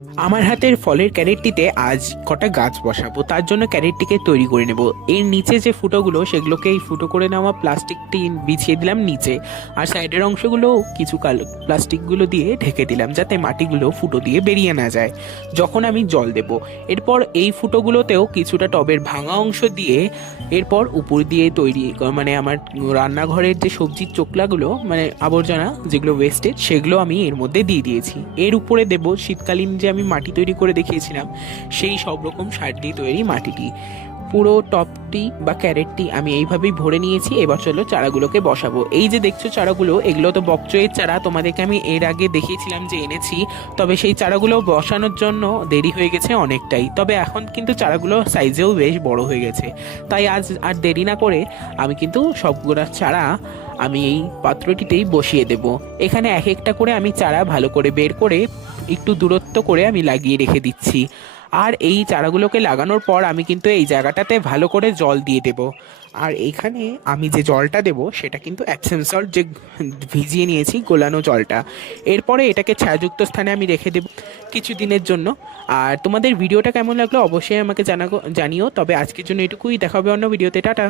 আমার হাতের ফলের ক্যারেটটিতে আজ কটা গাছ বসাবো, তার জন্য ক্যারেটটিকে তৈরি করে নেব। এর নিচে যে ফুটোগুলো সেগুলোকে এই ফুটো করে নেওয়া প্লাস্টিকটি বিছিয়ে দিলাম নিচে, আর সাইডের অংশগুলো কিছু প্লাস্টিকগুলো দিয়ে ঢেকে দিলাম যাতে মাটিগুলো ফুটো দিয়ে বেরিয়ে না যায় যখন আমি জল দেব। এরপর এই ফুটোগুলোতেও কিছুটা টবের ভাঙা অংশ দিয়ে এরপর উপর দিয়ে তৈরি মানে আমার রান্নাঘরের যে সবজির চোকলাগুলো মানে আবর্জনা যেগুলো ওয়েস্টেজ সেগুলো আমি এর মধ্যে দিয়ে দিয়েছি। এর উপরে দেব শীতকালীন যে আমি মাটি তৈরি করে দেখিয়েছিলাম সেই সব রকম সার দিয়ে তৈরি মাটিটি। পুরো টপটি বা ক্যারেটটি আমি এইভাবেই ভরে নিয়েছি। এবার চলো চারাগুলোকে বসাবো। এই যে দেখছো চারাগুলো, এগুলো তো বকচয়ের চারা, তোমাদেরকে আমি এর আগে দেখিয়েছিলাম যে এনেছি। তবে সেই চারাগুলো বসানোর জন্য দেরি হয়ে গেছে অনেকটাই, তবে এখন কিন্তু চারাগুলো সাইজেও বেশ বড় হয়ে গেছে। তাই আজ আর দেরি না করে আমি কিন্তু সবগুলো চারা আমি এই পাত্রটিতেই বসিয়ে দেব। এখানে এক একটা করে আমি চারা ভালো করে বের করে একটু দূরত্ব করে আমি লাগিয়ে রেখে দিচ্ছি। আর এই চারাগুলোকে লাগানোর পর আমি কিন্তু এই জায়গাটাতে ভালো করে জল দিয়ে দেব। আর এইখানে আমি যে জলটা দেব সেটা কিন্তু অ্যাপসেম সল্ট যে ভিজিয়ে নিয়েছি গোলানো জলটা। এরপরে এটাকে ছায়াযুক্ত স্থানে আমি রেখে দেব কিছু দিনের জন্য। আর তোমাদের ভিডিওটা কেমন লাগলো অবশ্যই আমাকে জানিও। তবে আজকের জন্য এটুকুই, দেখা হবে অন্য ভিডিওতে। টাটা।